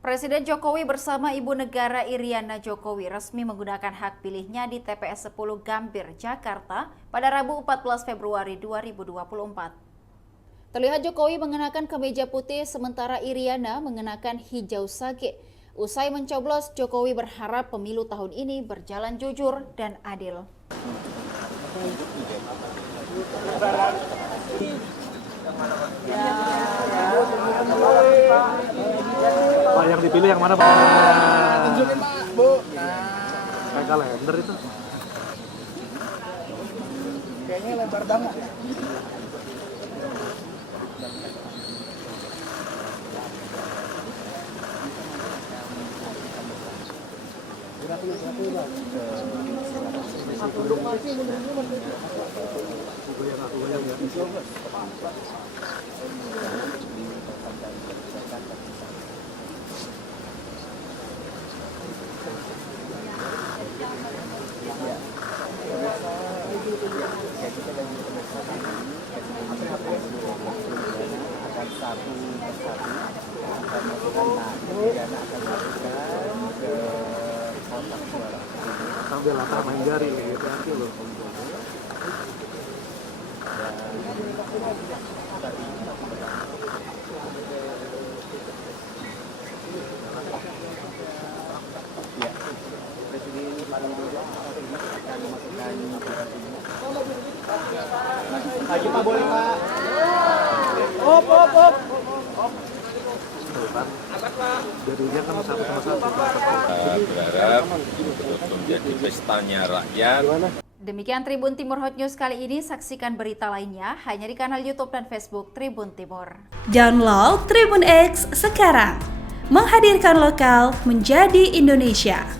Presiden Jokowi bersama Ibu Negara Iriana Jokowi resmi menggunakan hak pilihnya di TPS 10 Gambir, Jakarta pada Rabu 14 Februari 2024. Terlihat Jokowi mengenakan kemeja putih sementara Iriana mengenakan hijau sage. Usai mencoblos, Jokowi berharap pemilu tahun ini berjalan jujur dan adil. Pak, yang dipilih yang mana, Pak? Tunjukin, Pak, Bu. Kayak kalender itu. Kayaknya lebar banget ya. Sambil latar main jari gitu nanti loh. Lagi Pak, boleh Pak. Op. Jadinya kan satu sama satu. Berharap betul-betul menjadi pestanya rakyat. Demikian Tribun Timur Hot News kali ini. Saksikan berita lainnya hanya di kanal YouTube dan Facebook Tribun Timur. Download Tribun X sekarang. Menghadirkan lokal menjadi Indonesia.